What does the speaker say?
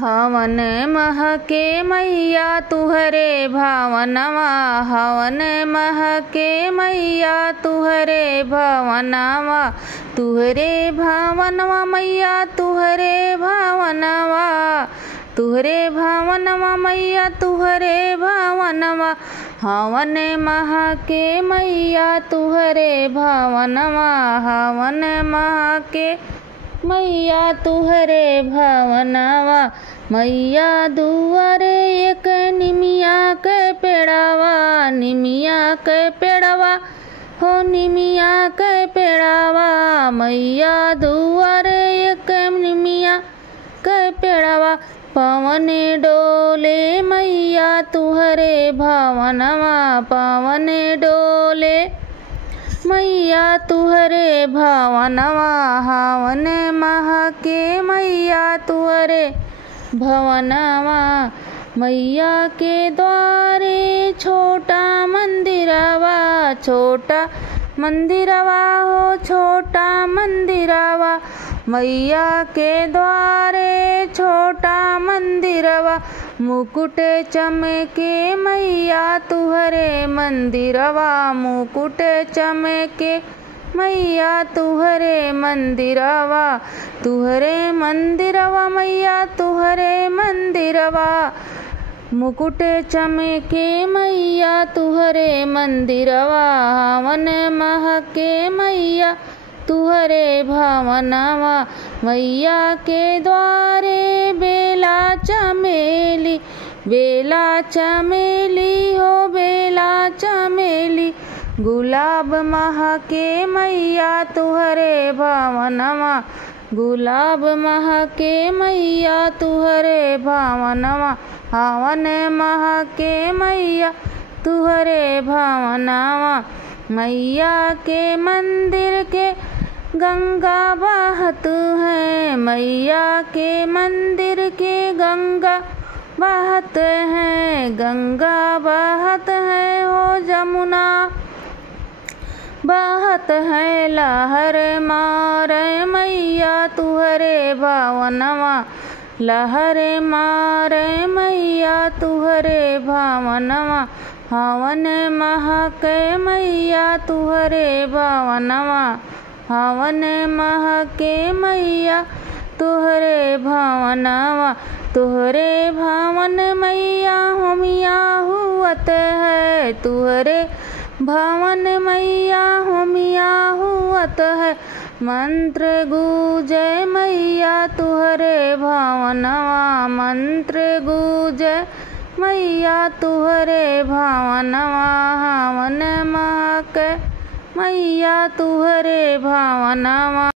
हवन महके मैया तुहरे भावनवा, हवन महके मैया तुहरे भावनवा, तुहरे भावनवा मैया तुहरे भावनवा, तुहरे भावनवा मैया तुहरे भावनवा, हवन महके मैया तुहरे भावनवा, हवन महके मैया तुहरे भावनवा, मैया दुआरे एक निमिया के पेड़ावा, निमिया के पेड़ावा हो निमिया के पेड़ावा, मैया दुआरे एक निमिया के पेड़ावा, पवन डोले मैया तुहरे भावनवा, पवन डोले मैया तुहरे भावनवा, हवन महके मैया तुहरे भवनवा, मैया के द्वारे छोटा मंदिरवा, छोटा मंदिरवा हो छोटा मंदिरवा, मैया के द्वारे छोटा मंदिरवा, मुकुट चमके मैया तुहरे मंदिरवा, मुकुट चमके मैया तुहरे मंदिरवा, तुहरे मंदिरवा मैया तुहरे मंदिरवा, मुकुट चमके मैया तुहरे मंदिरवा, हवन महके मैया तुहरे भावनवा, मैया के द्वारे बेला चमेली, बेला चमेली हो बेला चमेली, गुलाब महके मैया तुहरे भावनवा, गुलाब महके मैया तुहरे भावनवा, हवन महके मैया तुहरे भावनवा, मैया के मंदिर के गंगा बहत है, मैया के मंदिर के गंगा बहत है, गंगा बहत है हो जमुना बहत है, लहर मारे मैया तुहरे भावनवा, लहर मारे मैया तुहरे भावनवा, हवन महके मैया तुहरे भावनवा, हवन महके मैया तुहरे भावनवा, तुहरे भावन मैया होमिया हुअत है, तुहरे भावन मैया होमिया हुअत है, मंत्र गूंजे मैया तुहरे भावनवा, मंत्र गूंजे मैया तुहरे भावनवा, हवन महके मैया तुहरे भावनवा।